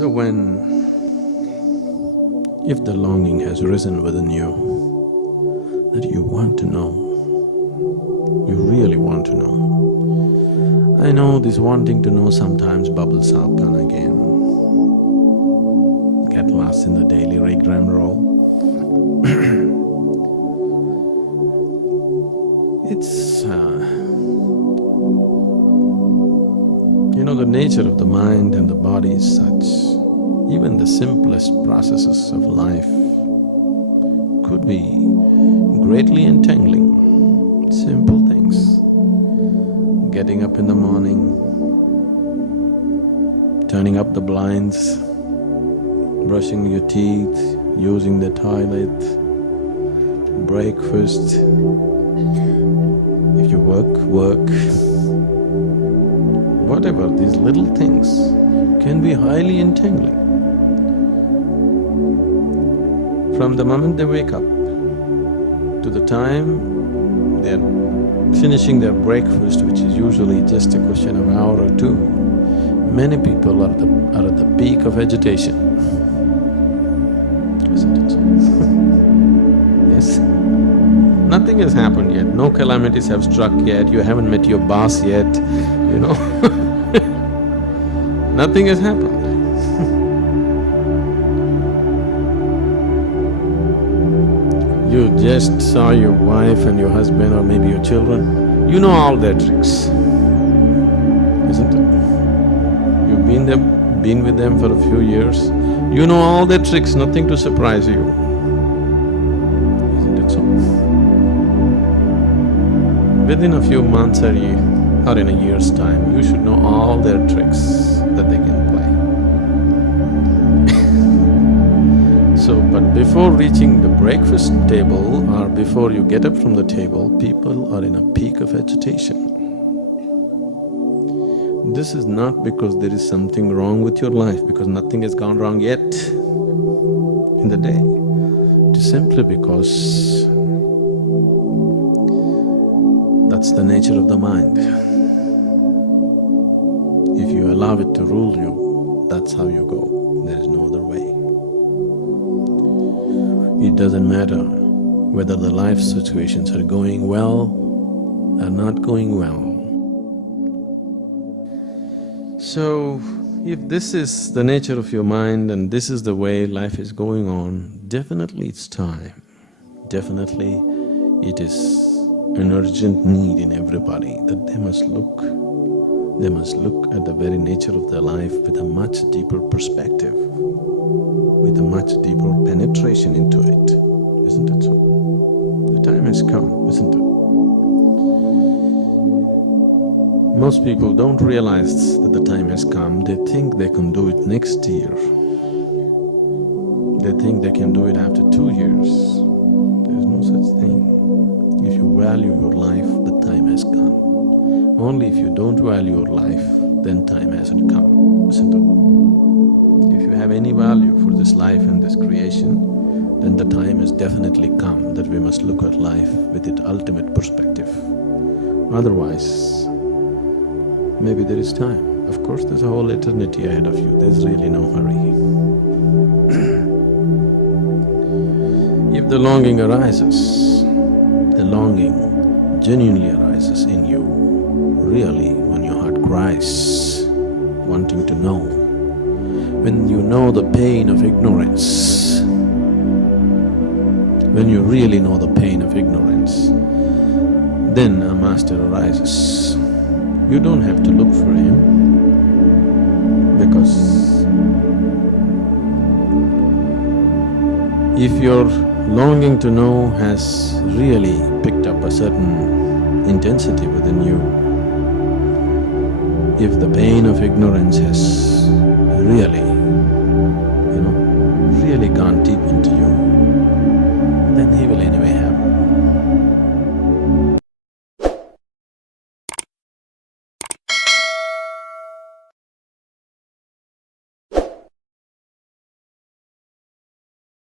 So if the longing has risen within you, that you want to know, you really want to know. I know this wanting to know sometimes bubbles up and again, get lost in the daily rigmarole. It's… the nature of the mind and the body is such, even the simplest processes of life could be greatly entangling. Simple things. Getting up in the morning, turning up the blinds, brushing your teeth, using the toilet, breakfast, if you work, whatever, these little things can be highly entangling. From the moment they wake up to the time they're finishing their breakfast, which is usually just a question of an hour or two, many people are at the peak of agitation, isn't it so? Yes? Nothing has happened yet, no calamities have struck yet, you haven't met your boss yet, Nothing has happened. You just saw your wife and your husband or maybe your children, you know all their tricks, isn't it? You've been with them for a few years, you know all their tricks, nothing to surprise you, isn't it so? Within a few months or in a year's time, you should know all their tricks that they can play. So, but before reaching the breakfast table or before you get up from the table, people are in a peak of agitation. This is not because there is something wrong with your life, because nothing has gone wrong yet in the day. It is simply because that's the nature of the mind. If you allow it to rule you, that's how you go, there is no other way. It doesn't matter whether the life situations are going well or not going well. So, if this is the nature of your mind and this is the way life is going on, definitely it's time. Definitely it is an urgent need in everybody that they must look at the very nature of their life with a much deeper perspective, with a much deeper penetration into it, isn't it so? The time has come, isn't it? Most people don't realize that the time has come, they think they can do it next year. They think they can do it after 2 years. There is no such thing. If you value your life, the time has come. Only if you don't value your life, then time hasn't come, isn't it? If you have any value for this life and this creation, then the time has definitely come that we must look at life with its ultimate perspective. Otherwise, maybe there is time. Of course, there's a whole eternity ahead of you, there's really no hurry. If the longing arises, the longing genuinely arises in you, really, when your heart cries, wanting to know, when you know the pain of ignorance, when you really know the pain of ignorance, then a master arises. You don't have to look for him, because if your longing to know has really picked up a certain intensity within you, if the pain of ignorance has really